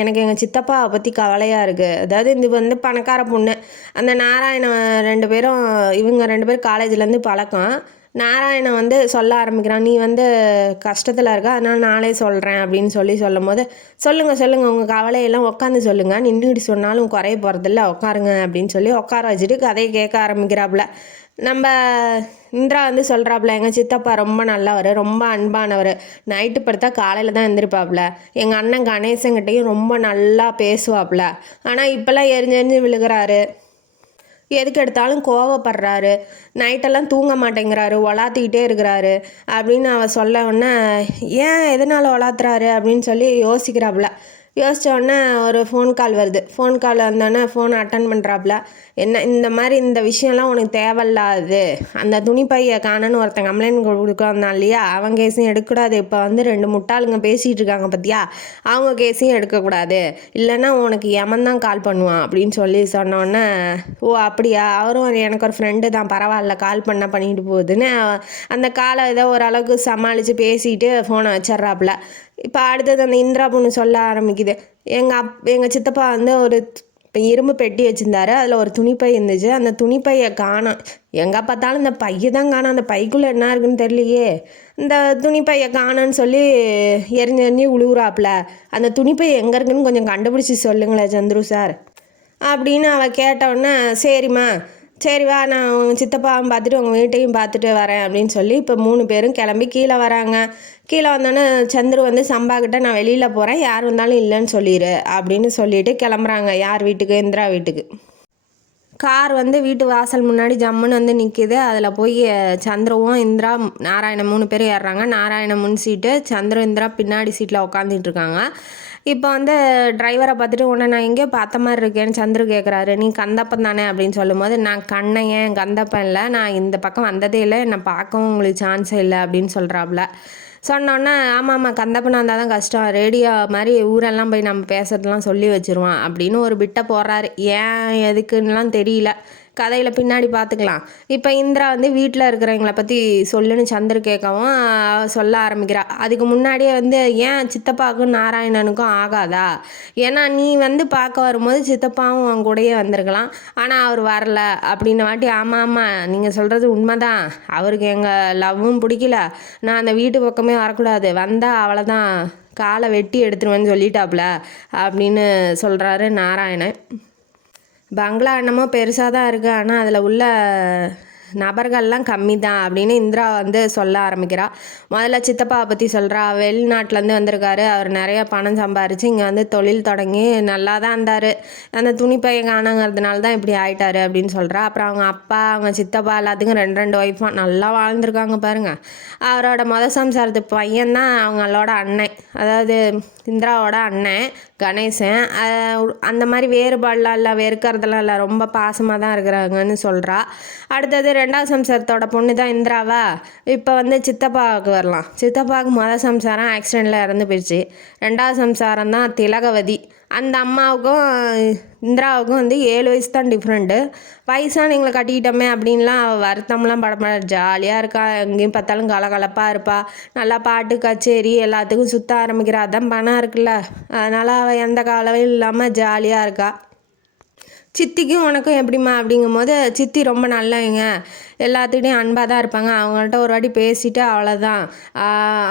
எனக்கு எங்கள் சித்தப்பாவை பற்றி கவலையாக இருக்குது. அதாவது இது வந்து பணக்கார பொண்ணு. அந்த நாராயணன் 2 பேரும் இவங்க 2 பேர் காலேஜ்லேருந்து பழக்கம். நாராயணன் வந்து சொல்ல ஆரம்பிக்கிறான், நீ வந்து கஷ்டத்தில் இருக்க அதனால் நானே சொல்கிறேன் அப்படின்னு சொல்லும் போது சொல்லுங்கள் உங்கள் கவலையெல்லாம் உட்காந்து சொல்லுங்கள், நின்றுட்டு சொன்னாலும் குறைய போகிறதில்ல, உட்காருங்க அப்படின்னு சொல்லி உட்கார வச்சுட்டு கதையை கேட்க ஆரம்பிக்கிறாப்புல. நம்ம இந்திரா வந்து சொல்கிறாப்புல, எங்கள் சித்தப்பா ரொம்ப நல்லவர், ரொம்ப அன்பானவர், நைட்டு படுத்தா காலையில் தான் எழுந்திருப்பாப்புல, எங்கள் அண்ணன் கணேசங்கிட்டையும் ரொம்ப நல்லா பேசுவாப்புல, ஆனால் இப்போல்லாம் எரிஞ்செறிஞ்சு விழுகிறாரு, எதுக்கு எடுத்தாலும் கோவப்படுறாரு, நைட்டெல்லாம் தூங்க மாட்டேங்கிறாரு, ஒலாத்திக்கிட்டே இருக்கிறாரு அப்படின்னு அவள் சொல்ல உடனே ஏன் எதனால் ஒலாத்துறாரு அப்படின்னு சொல்லி யோசிக்கிறாப்புல. யோசித்த உடனே ஒரு ஃபோன் கால் வருது. ஃபோன் கால் வந்தோடனே ஃபோன் அட்டன் பண்ணுறாப்புல. என்ன இந்த மாதிரி இந்த விஷயம்லாம் உனக்கு தேவையில்லாது, அந்த துணிப்பையை காணன்னு ஒருத்தன் கம்ப்ளைண்ட் கொடுக்க வந்தான் இல்லையா, அவன் கேஸையும் எடுக்கக்கூடாது. இப்போ வந்து 2 முட்டாளுங்க பேசிகிட்டு இருக்காங்க பார்த்தியா, அவங்க கேஸையும் எடுக்கக்கூடாது, இல்லைன்னா உனக்கு எமன் தான் கால் பண்ணுவான் அப்படின்னு சொல்லி சொன்னோடனே, ஓ அப்படியா, அவரும் எனக்கு ஒரு ஃப்ரெண்டு தான், பரவாயில்ல கால் பண்ணால் பண்ணிட்டு போகுதுன்னு அந்த காலை ஏதோ ஓரளவுக்கு சமாளித்து பேசிட்டு ஃபோனை வச்சிட்றாப்புல. இப்போ அடுத்தது அந்த இந்திரா பொண்ணு சொல்ல ஆரம்பிக்குது. எங்கள் சித்தப்பா வந்து ஒரு இரும்பு பெட்டி வச்சுருந்தாரு, அதில் ஒரு துணிப்பை இருந்துச்சு, அந்த துணிப்பையை காணோம். எங்கே பார்த்தாலும் இந்த பையை தான் காணோம், அந்த பைக்குள்ளே என்ன இருக்குன்னு தெரியலையே, இந்த துணிப்பையை காணோன்னு சொல்லி எரிஞ்சு உழுவுறாப்புல. அந்த துணிப்பை எங்கே இருக்குன்னு கொஞ்சம் கண்டுபிடிச்சி சொல்லுங்களேன் சந்துரு சார் அப்படின்னு அவள் கேட்டவுடனே, சரிம்மா சரி வா, நான் உங்கள் சித்தப்பாவும் பார்த்துட்டு உங்கள் வீட்டையும் பார்த்துட்டு வரேன் அப்படின்னு சொல்லி இப்போ 3 பேரும் கிளம்பி கீழே வராங்க. கீழே வந்தோன்னே சந்துரு வந்து சம்பாக்கிட்ட நான் வெளியில் போகிறேன், யார் வந்தாலும் இல்லைன்னு சொல்லிடு அப்படின்னு சொல்லிட்டு கிளம்புறாங்க. யார் வீட்டுக்கு? இந்திரா வீட்டுக்கு. கார் வந்து வீட்டு வாசல் முன்னாடி ஜம்முன்னு வந்து நிற்கிது. அதில் போய் சந்திரவும் இந்திரா நாராயணன் 3 பேரும் ஏறுறாங்க. நாராயணன் முன் சீட்டு, சந்திர இந்திரா பின்னாடி சீட்டில் உட்காந்துட்டு இருக்காங்க. இப்போ வந்து டிரைவரை பார்த்துட்டு உன்னை நான் எங்கேயோ பார்த்த மாதிரி இருக்கேன்னு சந்துரு கேட்குறாரு. நீ கந்தப்பன் தானே அப்படின்னு சொல்லும்போது, நான் கண்ணையன் கந்தப்பன் இல்லை, நான் இந்த பக்கம் வந்ததே இல்லை, என்னை பார்க்கவும் உங்களுக்கு சான்ஸே இல்லை அப்படின்னு சொல்கிறாப்புல. சொன்னோன்னே ஆமாம் கந்தப்பனா இருந்தால் தான் கஷ்டம், ரேடியோ மாதிரி ஊரெல்லாம் போய் நம்ம பேசுறதுலாம் சொல்லி வச்சுருவான் அப்படின்னு ஒரு பிட்டை போடுறாரு. ஏன் எதுக்குன்னெலாம் தெரியல, கதையில் பின்னாடி பார்த்துக்கலாம். இப்போ இந்திரா வந்து வீட்டில் இருக்கிறவங்கள பற்றி சொல்லுன்னு சந்திர கேட்கவும் சொல்ல ஆரம்பிக்கிறா. அதுக்கு முன்னாடியே வந்து ஏன் சித்தப்பாவுக்கும் நாராயணனுக்கும் ஆகாதா, ஏன்னா நீ வந்து பார்க்க வரும்போது சித்தப்பாவும் அவன் கூடயே வந்திருக்கலாம், ஆனால் அவர் வரல அப்படின்னு வாட்டி. ஆமாம் நீங்கள் சொல்கிறது உண்மைதான், அவருக்கு எங்கள் லவ்வும் பிடிக்கல, நான் அந்த வீட்டு பக்கமே வரக்கூடாது, வந்தால் அவ்வளோதான் காலை வெட்டி எடுத்துருவேன்னு சொல்லிட்டாப்புல அப்படின்னு சொல்கிறாரு நாராயணன். பங்களா என்னமோ பெருசாக தான் இருக்குது, ஆனால் அதில் உள்ள நபர்கள்லாம் கம்மி தான் அப்படின்னு இந்திரா வந்து சொல்ல ஆரம்பிக்கிறா. முதல்ல சித்தப்பாவை பற்றி சொல்கிறா. வெளிநாட்டிலேருந்து வந்திருக்காரு, அவர் நிறைய பணம் சம்பாரித்து இங்கே வந்து தொழில் தொடங்கி நல்லா தான் இருந்தார், அந்த துணிப்பையை காணங்கிறதுனால தான் இப்படி ஆயிட்டாரு அப்படின்னு சொல்கிறா. அப்புறம் அவங்க அப்பா அவங்க சித்தப்பா எல்லாத்துக்கும் 2 ஒய்ஃபாக நல்லா வாழ்ந்துருக்காங்க பாருங்கள். அவரோட சம்சாரத்து பையன்தான் அவங்களோட அண்ணன், அதாவது இந்திராவோட அண்ணன் கணேசன். அந்த மாதிரி வேறுபாடெலாம் இல்லை, வெறுக்கிறதுலாம் இல்லை, ரொம்ப பாசமாக தான் இருக்கிறாங்கன்னு சொல்கிறா. அடுத்தது 2வது சம்சாரத்தோட பொண்ணு தான் இந்திராவா. இப்போ வந்து சித்தப்பாவுக்கு வரலாம். சித்தப்பாவுக்கு சம்சாரம் ஆக்சிடெண்ட்டில் இறந்து போயிடுச்சு. 2வது சம்சாரம் தான் திலகவதி. அந்த அம்மாவுக்கும் இந்திராவுக்கும் வந்து 7 வயசு தான் டிஃப்ரெண்ட்டு. வயசானவங்களை கட்டிக்கிட்டோமே அப்படின்லாம் வருத்தம்லாம் படப்பட ஜாலியாக இருக்கா, எங்கேயும் பார்த்தாலும் கலகலப்பாக இருப்பா, நல்லா பாட்டு கச்சேரி எல்லாத்துக்கும் சுற்ற ஆரம்பிக்கிறா. அதான் பணம் இருக்குல்ல, அதனால் அவள் எந்த காலமும் இல்லாமல் ஜாலியாக இருக்கா. சித்திக்கும் உனக்கும் எப்படிம்மா அப்படிங்கும்போது, சித்தி ரொம்ப நல்லவங்க, எல்லாத்துக்கிட்டையும் அன்பாக தான் இருப்பாங்க, அவங்கள்ட்ட ஒரு வாட்டி பேசிவிட்டு அவ்வளோதான்,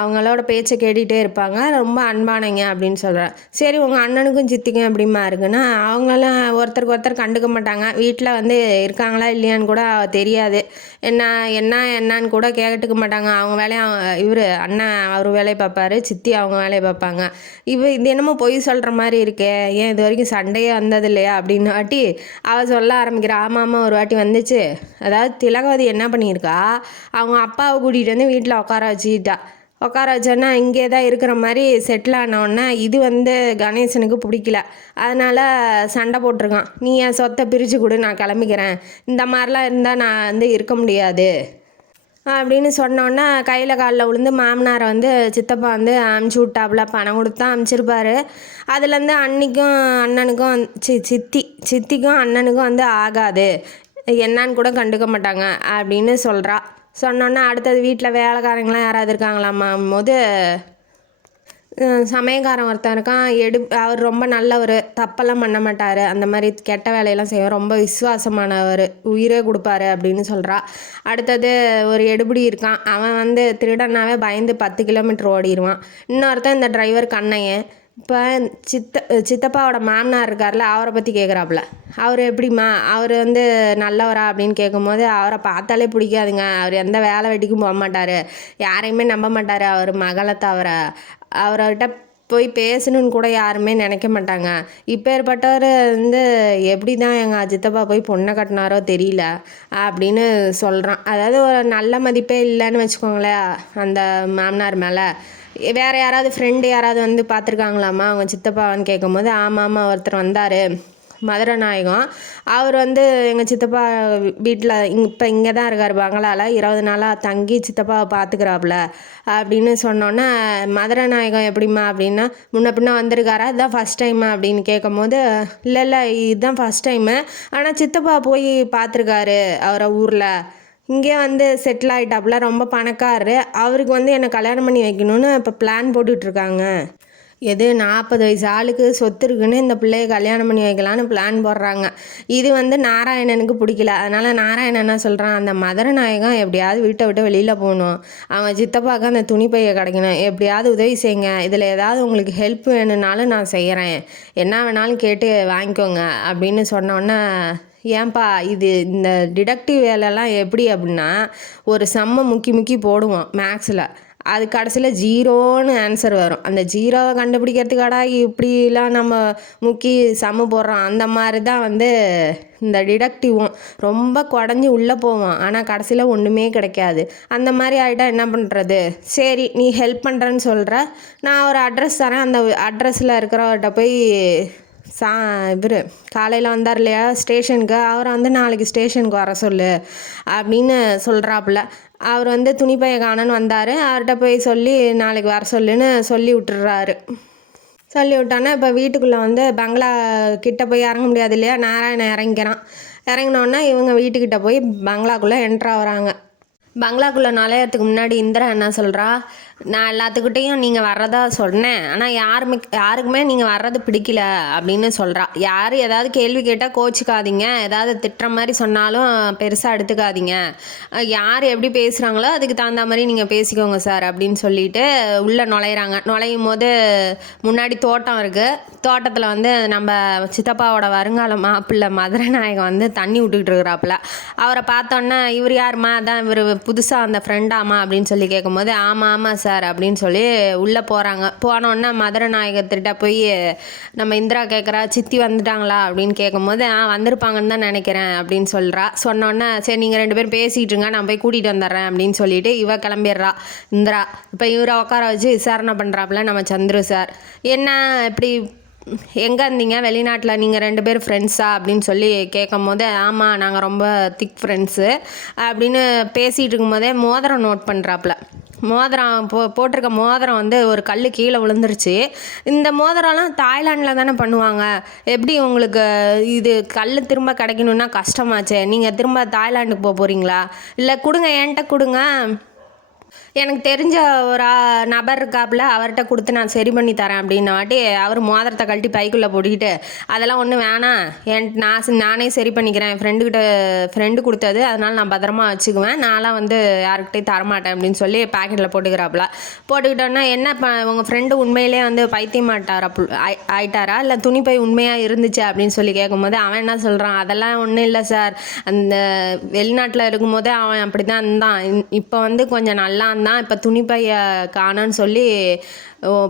அவங்களோட பேச்சை கேட்டுகிட்டே இருப்பாங்க, ரொம்ப அன்பானவங்க அப்படின்னு சொல்கிறேன். சரி உங்கள் அண்ணனுக்கும் சித்திக்கும் எப்படிம்மா இருக்குன்னா, அவங்களாம் ஒருத்தருக்கு ஒருத்தர் கண்டுக்க மாட்டாங்க, வீட்டில் வந்து இருக்காங்களா இல்லையான்னு கூட தெரியாது, என்னன்னு கூட கேட்டுக்க மாட்டாங்க, அவங்க வேலையை இவர் அண்ணன் அவர் வேலையை பார்ப்பாரு, சித்தி அவங்க வேலையை பார்ப்பாங்க. இது என்னமோ பொய் சொல்கிற மாதிரி இருக்கே, ஏன் இது வரைக்கும் சண்டையே வந்தது இல்லையா அப்படின்னு வாட்டி அவள் சொல்ல ஆரம்பிக்கிறா. ஆமாம் ஒரு வாட்டி வந்துச்சு, அதாவது திலகவதி என்ன பண்ணியிருக்கா, அவங்க அப்பாவை கூட்டிகிட்டு வந்து வீட்டில் உட்கார வச்சோன்னா இங்கே தான் இருக்கிற மாதிரி செட்டில் ஆனவுடனே இது வந்து கணேசனுக்கு பிடிக்கல, அதனால் சண்டை போட்டிருக்கான். நீ என் சொத்தை பிரித்து கொடு, நான் கிளம்பிக்கிறேன், இந்த மாதிரிலாம் இருந்தால் நான் வந்து இருக்க முடியாது அப்படின்னு சொன்னோன்னே கையில் காலில் விழுந்து மாமனாரை வந்து சித்தப்பா வந்து அமுச்சு விட்டாப்புல, பணம் கொடுத்தா அமுச்சிருப்பாரு. அதுலேருந்து அன்னிக்கும் அண்ணனுக்கும் சித்திக்கும் அண்ணனுக்கும் வந்து ஆகாது, என்னான்னு கூட கண்டுக்க மாட்டாங்க அப்படின்னு சொல்கிறா. சொன்னோன்னே அடுத்தது வீட்டில் வேலைக்காரங்களாம் யாராவது இருக்காங்களாம்மா போது, சமயக்காரன் ஒருத்தன் இருக்கான், அவர் ரொம்ப நல்லவர், தப்பெல்லாம் பண்ண மாட்டார், அந்த மாதிரி கெட்ட வேலையெல்லாம் செய்வார், ரொம்ப விசுவாசமானவர், உயிரே கொடுப்பாரு அப்படின்னு சொல்கிறா. அடுத்தது ஒரு எடுபடி இருக்கான், அவன் வந்து திருடனாவே பயந்து 10 கிலோமீட்டர் ஓடிடுவான். இன்னொருத்தன் இந்த டிரைவர் கண்ணையன். இப்போ சித்தப்பாவோட மாமனார் இருக்கார்ல, அவரை பற்றி கேட்குறாப்புல. அவர் எப்படிம்மா, அவர் வந்து நல்லவரா அப்படின்னு கேட்கும்போது, அவரை பார்த்தாலே பிடிக்காதுங்க, அவர் எந்த வேலை வெட்டிக்கும் போக மாட்டார், யாரையுமே நம்ப மாட்டார், அவர் மகளை தவிர, அவர்கிட்ட போய் பேசணுன்னு கூட யாருமே நினைக்க மாட்டாங்க. இப்பேற்பட்டவர் வந்து எப்படி தான் எங்கள் சித்தப்பா போய் பொண்ணை கட்டினாரோ தெரியல அப்படின்னு சொல்கிறான். அதாவது ஒரு நல்ல மதிப்பே இல்லைன்னு வச்சுக்கோங்களேன் அந்த மாமனார் மேலே. வேறு யாராவது ஃப்ரெண்டு யாராவது வந்து பார்த்துருக்காங்களாம்மா அவங்க சித்தப்பான்னு கேட்கும்போது ஆமாம் ஒருத்தர் வந்தார் மதுரநாயகம். அவர் வந்து எங்கள் சித்தப்பா வீட்டில் இப்போ இங்கே தான் இருக்கார் பங்களாவில் 20 நாளாக தங்கி சித்தப்பாவை பார்த்துக்கிறாப்புல அப்படின்னு சொன்னோன்னே மதுரநாயகம் எப்படிம்மா அப்படின்னா முன்ன பின்ன வந்திருக்காரா இதுதான் ஃபஸ்ட் டைமா அப்படின்னு கேட்கும்போது இல்லை இதுதான் ஃபஸ்ட் டைமு ஆனால் சித்தப்பா போய் பார்த்துருக்காரு அவரை ஊரில் இங்கே வந்து செட்டில் ஆகிட்டாப்புல ரொம்ப பணக்காரரு அவருக்கு வந்து என்னை கல்யாணம் பண்ணி வைக்கணும்னு இப்போ பிளான் போட்டுட்ருக்காங்க. எது 40 வயசு ஆளுக்கு சொத்து இருக்குன்னு இந்த பிள்ளைய கல்யாணம் பண்ணி வைக்கலான்னு பிளான் போடுறாங்க. இது வந்து நாராயணனுக்கு பிடிக்கல. அதனால் நாராயணன் என்ன சொல்கிறான் அந்த மதுரநாயகம் எப்படியாவது வீட்டை விட்டு வெளியில் போகணும் அவன் சித்தப்பாவுக்கு அந்த துணிப்பையை கிடைக்கணும் எப்படியாவது உதவி செய்யுங்க இதில் ஏதாவது உங்களுக்கு ஹெல்ப் வேணும்னாலும் நான் செய்கிறேன் என்ன வேணாலும் கேட்டு வாங்கிக்கோங்க அப்படின்னு சொன்னோன்னே ஏன்பா இது இந்த டிடக்டிவ் வேலைலாம் எப்படி அப்படின்னா ஒரு சம்மை முக்கி போடுவோம் மேக்ஸில் அது கடைசியில் ஜீரோன்னு ஆன்சர் வரும் அந்த ஜீரோவை கண்டுபிடிக்கிறதுக்காடா இப்படிலாம் நம்ம முக்கி சம்மு போடுறோம் அந்த மாதிரி தான் வந்து இந்த டிடக்டிவும் ரொம்ப குடஞ்சி உள்ளே போவோம் ஆனால் கடைசியில் ஒன்றுமே கிடைக்காது. அந்த மாதிரி ஆகிட்டா என்ன பண்ணுறது சரி நீ ஹெல்ப் பண்ணுறேன்னு சொல்கிற நான் ஒரு அட்ரஸ் தரேன் அந்த அட்ரஸில் இருக்கிறவர்கிட்ட போய் இவர் காலையில் வந்தார் இல்லையா ஸ்டேஷனுக்கு அவரை வந்து நாளைக்கு ஸ்டேஷனுக்கு வர சொல்லு அப்படின்னு சொல்கிறாப்புல. அவர் வந்து துணிப்பையை காணன்னு வந்தார் அவர்கிட்ட போய் சொல்லி நாளைக்கு வர சொல்லுன்னு சொல்லி விட்டுறாரு. சொல்லி விட்டோன்னே இப்போ வீட்டுக்குள்ளே வந்து பங்களா கிட்டே போய் இறங்க முடியாது இல்லையா நாராயணன் இறங்கிறான். இறங்கினோன்னா இவங்க வீட்டுக்கிட்ட போய் பங்களாக்குள்ளே என்ட்ராகிறாங்க. பங்களாக்குள்ளே நுழையறதுக்கு முன்னாடி இந்திரா என்ன சொல்கிறா நான் எல்லாத்துக்கிட்டேயும் நீங்கள் வர்றதா சொன்னேன் ஆனால் யாருக்குமே நீங்கள் வர்றது பிடிக்கல அப்படின்னு சொல்கிறா. யார் ஏதாவது கேள்வி கேட்டால் கோச்சிக்காதீங்க ஏதாவது திட்டுற மாதிரி சொன்னாலும் பெருசாக எடுத்துக்காதீங்க யார் எப்படி பேசுகிறாங்களோ அதுக்கு தகுந்த மாதிரி நீங்கள் பேசிக்கோங்க சார் அப்படின்னு சொல்லிட்டு உள்ளே நுழையிறாங்க. நுழையும் போது முன்னாடி தோட்டம் இருக்குது. தோட்டத்தில் வந்து நம்ம சித்தப்பாவோட வருங்கால மாப்பிள்ளை மதுரநாயகம் வந்து தண்ணி விட்டுக்கிட்டு இருக்கிறாப்புல. அவரை பார்த்தோன்னே இவர் யாருமா அதான் இவர் புதுசாக அந்த ஃப்ரெண்டாமா அப்படின்னு சொல்லி கேட்கும்போது ஆமாம் சார் அப்படின்னு சொல்லி உள்ளே போகிறாங்க. போனோடனே மதுரநாயகத்திட்ட போய் நம்ம இந்திரா கேட்குறா சித்தி வந்துட்டாங்களா அப்படின்னு கேட்கும்போது வந்திருப்பாங்கன்னு தான் நினைக்கிறேன் அப்படின்னு சொல்கிறா. சொன்னோன்னே சரி நீங்கள் 2 பேரும் பேசிகிட்டு இருங்க நான் போய் கூட்டிகிட்டு வந்துடுறேன் அப்படின்னு சொல்லிட்டு இவ கிளம்பிடுறா இந்திரா. இப்போ இவரை உட்கார வச்சு விசாரணை பண்ணுறாப்புல நம்ம சந்துரு சார். என்ன இப்படி எங்கே இருந்தீங்க வெளிநாட்டில் நீங்கள் 2 பேர் ஃப்ரெண்ட்ஸா அப்படின்னு சொல்லி கேட்கும் போது ஆமாம் நாங்கள் ரொம்ப திக் ஃப்ரெண்ட்ஸு அப்படின்னு பேசிகிட்டு இருக்கும்போதே மோதிரம் நோட் பண்ணுறாப்புல. மோதிரம் போட்டிருக்க மோதிரம் வந்து ஒரு கல் கீழே விழுந்துருச்சு. இந்த மோதிரம்லாம் தாய்லாண்டில் தானே பண்ணுவாங்க எப்படி உங்களுக்கு இது கல் திரும்ப கிடைக்கணுன்னா கஷ்டமாச்சே நீங்கள் திரும்ப தாய்லாண்டுக்கு போகிறீங்களா இல்லை கொடுங்க என்கிட்ட கொடுங்க எனக்கு தெரிஞ்ச ஒரு நபர் இருக்காப்புல அவர்கிட்ட கொடுத்து நான் சரி பண்ணி தரேன் அப்படின்ன வாட்டி அவர் மோதிரத்தை கழட்டி பைக்குள்ளே போட்டுக்கிட்டு அதெல்லாம் ஒன்றும் வேணாம் நானே சரி பண்ணிக்கிறேன் என் ஃப்ரெண்டு கொடுத்தது அதனால் நான் பத்திரமா வச்சுக்குவேன் நான்லாம் வந்து யாருக்கிட்டையும் தரமாட்டேன் அப்படின்னு சொல்லி பேக்கெட்டில் போட்டுக்கிறாப்புல. போட்டுக்கிட்டோன்னா என்ன உங்கள் ஃப்ரெண்டு உண்மையிலே வந்து பைத்தியம் ஆயிட்டாரா இல்லை துணிப்பை உண்மையாக இருந்துச்சு அப்படின்னு சொல்லி கேட்கும்போது அவன் என்ன சொல்கிறான் அதெல்லாம் ஒன்றும் இல்லை சார் அந்த வெளிநாட்டில் இருக்கும்போதே அவன் அப்படி தான் இருந்தான் இப்போ வந்து கொஞ்சம் நல்லா இருந்தான் இப்போ துணிப்பையை காணோன்னு சொல்லி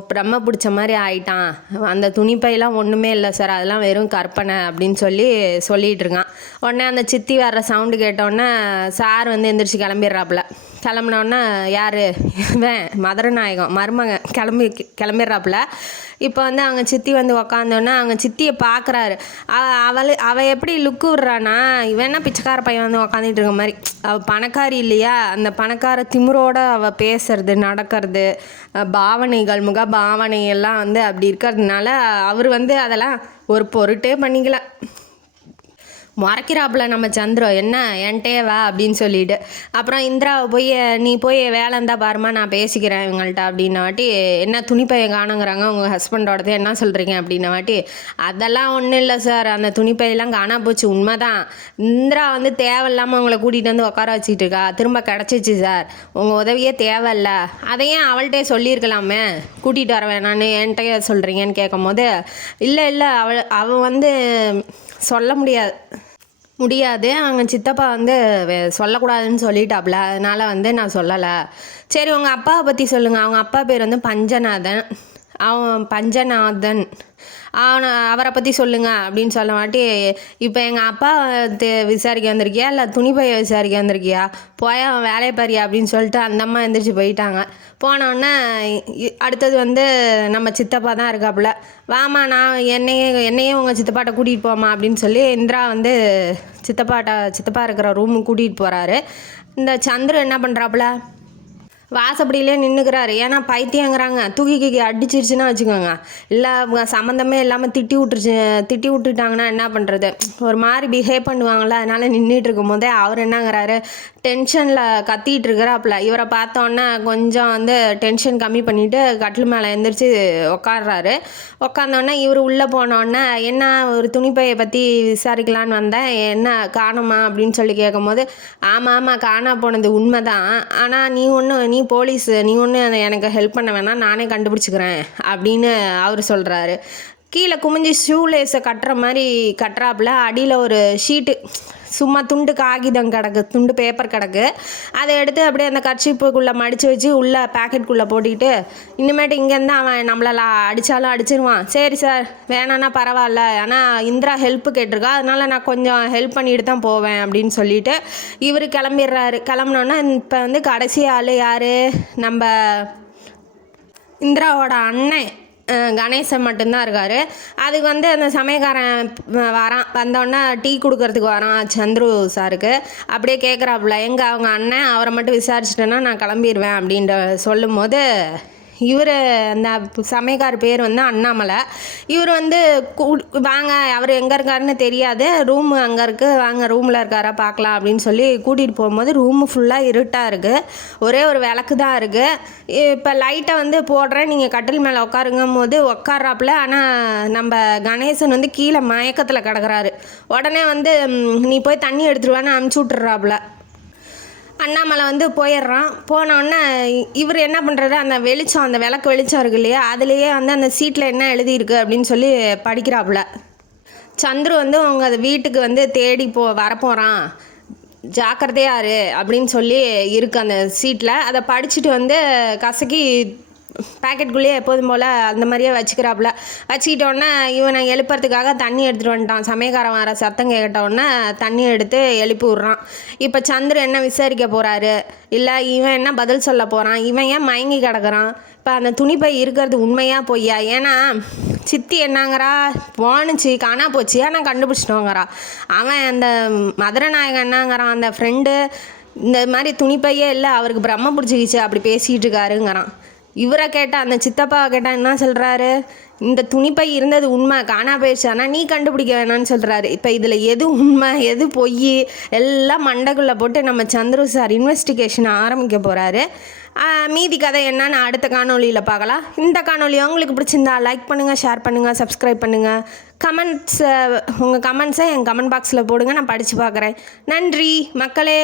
பிரம்ம பிடிச்ச மாதிரி ஆயிட்டான் அந்த துணிப்பையெல்லாம் ஒன்றுமே இல்லை சார் அதெல்லாம் வெறும் கற்பனை அப்படின்னு சொல்லிகிட்டு இருக்கான். உடனே அந்த சித்தி வர்ற சவுண்டு கேட்டோடனே சார் வந்து எந்திரிச்சு கிளம்பிடுறாப்புல. கிளம்புனோடனே யார் இவன் மதுரநாயகம் மருமக கிளம்பிடுறாப்புல. இப்போ வந்து அவங்க சித்தி வந்து உக்காந்தோன்னே அவங்க சித்தியை பார்க்குறாரு. அவள் எப்படி லுக்கு விட்றானா இவன்னா பிச்சைக்கார பையன் வந்து உக்காந்துட்டு இருக்க மாதிரி அவள் பணக்காரி இல்லையா அந்த பணக்கார திமிரோட அவள் பேசுறது நடக்கிறது பாவனைகள் முக பாவனை எல்லாம் வந்து அப்படி இருக்கிறதுனால அவர் வந்து அதெல்லாம் ஒரு பொருட்டே பண்ணிக்கல. மறைக்கிறாப்புல நம்ம சந்திரம் என்ன என்கிட்டே வா அப்படின்னு சொல்லிட்டு அப்புறம் இந்திராவை போய் நீ போய் வேலை இருந்தால் பாருமா நான் பேசிக்கிறேன் இவங்கள்ட்ட அப்படின்ன வாட்டி என்ன துணிப்பையை காணுங்கிறாங்க உங்கள் ஹஸ்பண்டோடது என்ன சொல்கிறீங்க அப்படின்ன வாட்டி அதெல்லாம் ஒன்றும் இல்லை சார் அந்த துணிப்பையெல்லாம் காணா போச்சு உண்மைதான் இந்திரா வந்து தேவையில்லாமல் உங்களை கூட்டிகிட்டு வந்து உட்கார வச்சுட்டு இருக்கா திரும்ப கிடச்சிச்சு சார் உங்கள் உதவியே தேவையில்ல அதையும் அவள்கிட்டே சொல்லியிருக்கலாமே கூட்டிகிட்டு வர வேணான்னு என்கிட்ட சொல்கிறீங்கன்னு கேட்கும் போது இல்லை அவள் வந்து சொல்ல முடியாது அவங்க சித்தப்பா வந்து சொல்லக்கூடாதுன்னு சொல்லிட்டாப்புல அதனால் வந்து நான் சொல்லலை. சரி உங்கள் அப்பாவை பற்றி சொல்லுங்கள் அவங்க அப்பா பேர் வந்து பஞ்சநாதன் அவன் பஞ்சநாதன் அவரை பற்றி சொல்லுங்க அப்படின்னு சொல்ல மாட்டி, இப்போ எங்கள் அப்பா விசாரிக்க வந்திருக்கியா இல்லை துணிப்பையை விசாரிக்க வந்திருக்கியா, போய் அவன் வேலையை பாரியா அப்படின்னு சொல்லிட்டு அந்த அம்மா எந்திரிச்சு போயிட்டாங்க. போனோடனே அடுத்தது வந்து நம்ம சித்தப்பா தான் இருக்காப்புல. வாமா நான் என்னையே உங்கள் சித்தப்பாட்ட கூட்டிகிட்டு போமா அப்படின்னு சொல்லி இந்திரா வந்து சித்தப்பா இருக்கிற ரூமுக்கு கூட்டிகிட்டு போகிறாரு. இந்த சந்துரு என்ன பண்ணுறாப்புல, வாசப்படியிலே நின்றுக்கிறாரு. ஏன்னா பைத்தியங்கிறாங்க, தூக்கி அடிச்சிருச்சுன்னா வச்சுக்கோங்க, இல்லை சம்மந்தமே இல்லாமல் திட்டி விட்டுட்டாங்கன்னா என்ன பண்ணுறது, ஒரு மாதிரி பிஹேவ் பண்ணுவாங்களே. அதனால் நின்றுட்டு இருக்கும் போதே அவர் என்னங்கிறாரு, டென்ஷனில் கத்திகிட்டு இருக்கிறாப்புல. இவரை பார்த்தோன்னே கொஞ்சம் வந்து டென்ஷன் கம்மி பண்ணிவிட்டு கட்டில் மேலே எழுந்திரிச்சு உக்காடுறாரு. உக்காந்தோடனே இவர் உள்ளே போனோடனே, என்ன ஒரு துணிப்பையை பற்றி விசாரிக்கலான்னு வந்தேன், என்ன காணுமா அப்படின்னு சொல்லி கேட்கும்போது, ஆமாம் காணா போனது உண்மை தான், ஆனால் நீ போலீஸ், நீ ஒன்று எனக்கு ஹெல்ப் பண்ண வேணாம், நானே கண்டுபிடிச்சிக்கிறேன் அப்படின்னு அவர் சொல்கிறாரு. கீழே குமிஞ்சி ஷூலேஸை கட்டுற மாதிரி கட்டுறாப்புல. அடியில் ஒரு ஷீட்டு சும்மா துண்டு காகிதம் கிடக்கு, துண்டு பேப்பர் கிடக்கு. அதை எடுத்து அப்படியே அந்த கர்ச்சீப்புக்குள்ளே மடித்து வச்சு உள்ளே பேக்கெட்டுக்குள்ளே போட்டுக்கிட்டு, இனிமேட்டு இங்கேருந்து அவன் நம்மளை அடித்தாலும் அடிச்சிருவான், சரி சார் வேணான்னா பரவாயில்ல, ஆனால் இந்திரா ஹெல்ப்பு கேட்டிருக்கா, அதனால் நான் கொஞ்சம் ஹெல்ப் பண்ணிட்டு தான் போவேன் அப்படின்னு சொல்லிட்டு இவர் கிளம்பிடுறாரு. கிளம்புனோன்னா இப்போ வந்து கடைசி ஆள் யார், நம்ம இந்திராவோட அண்ணன் கணேசன் மட்டும்தான் இருக்கார். அதுக்கு வந்து அந்த சமயக்காரன் வந்தோடனே டீ கொடுக்கறதுக்கு வரான் சந்துரு சாருக்கு. அப்படியே கேட்குறாப்புல, எங்கே அவங்க அண்ணன், அவரை மட்டும் விசாரிச்சிட்டேன்னா நான் கிளம்பிடுவேன் அப்படின்ற சொல்லும் போது, இவர் அந்த சமயக்கார பேர் வந்து அண்ணாமலை. இவர் வந்து வாங்க, அவர் எங்கே இருக்காருன்னு தெரியாது, ரூமு அங்கே இருக்குது, வாங்க ரூமில் இருக்காரா பார்க்கலாம் அப்படின்னு சொல்லி கூட்டிகிட்டு போகும்போது ரூமு ஃபுல்லாக இருட்டாக இருக்குது, ஒரே ஒரு விளக்கு தான் இருக்குது. இப்போ லைட்டை வந்து போடுறேன், நீங்கள் கட்டில் மேலே உட்காருங்கும் போது உட்கார்றாப்புல. ஆனால் நம்ம கணேசன் வந்து கீழே மயக்கத்தில் கிடக்குறாரு. உடனே வந்து நீ போய் தண்ணி எடுத்துருவான்னு அனுப்பிச்சி விட்டுறாப்புல. அண்ணாமலை வந்து போயிடுறான். போனோடனே இவர் என்ன பண்ணுறாரு, அந்த வெளிச்சம், அந்த விளக்கு வெளிச்சம் இருக்கு இல்லையா, அதுலேயே வந்து அந்த சீட்டில் என்ன எழுதியிருக்கு அப்படின்னு சொல்லி படிக்கிறாப்புல. சந்துரு வந்து அவங்க வீட்டுக்கு வந்து தேடி வரப்போகிறான், ஜாக்கிரதையாரு அப்படின்னு சொல்லி இருக்கு அந்த சீட்டில். அதை படிச்சுட்டு வந்து கசக்கி பேக்கெட்டுக்குள்ளேயே எப்போதும் போல் அந்த மாதிரியே வச்சுக்கிறாப்புல. வச்சுக்கிட்டோன்னே இவனை எழுப்புறதுக்காக தண்ணி எடுத்துகிட்டு வந்துட்டான். சமயக்காரன் வர சத்தம் கேட்டோடனே தண்ணி எடுத்து எழுப்பி விட்றான். இப்போ சந்திர என்ன விசாரிக்க போகிறாரு, இல்லை இவன் என்ன பதில் சொல்ல போகிறான், இவன் ஏன் மயங்கி கிடக்குறான், இப்போ அந்த துணிப்பை இருக்கிறது உண்மையாக பொய்யா, ஏன்னா சித்தி என்னங்கிறா, போணுச்சு காணா போச்சு ஆனால் கண்டுபிடிச்சிட்டோங்கிறா. அவன் அந்த மதுரநாயகன் என்னங்கிறான், அந்த ஃப்ரெண்டு இந்த மாதிரி துணிப்பையே இல்லை அவருக்கு பிரம்ம பிடிச்சிக்கிச்சு அப்படி பேசிகிட்டு இருக்காருங்கிறான். இவரை கேட்டால், அந்த சித்தப்பா கேட்டால் என்ன சொல்கிறாரு, இந்த துணிப்பை இருந்தது உண்மை, காணா போயிடுச்சு, ஆனால் நீ கண்டுபிடிக்க வேணான்னு சொல்கிறாரு. இப்போ இதில் எது உண்மை எது பொய் எல்லாம் மண்டைக்குள்ளே போட்டு நம்ம சந்துரு சார் இன்வெஸ்டிகேஷன் ஆரம்பிக்க போகிறாரு. மீதி கதை என்னன்னு அடுத்த காணொலியில் பார்க்கலாம். இந்த காணொலி உங்களுக்கு பிடிச்சிருந்தா லைக் பண்ணுங்கள், ஷேர் பண்ணுங்கள், சப்ஸ்கிரைப் பண்ணுங்கள். உங்கள் கமெண்ட்ஸை என் கமெண்ட் பாக்ஸில் போடுங்க, நான் படித்து பார்க்குறேன். நன்றி மக்களே.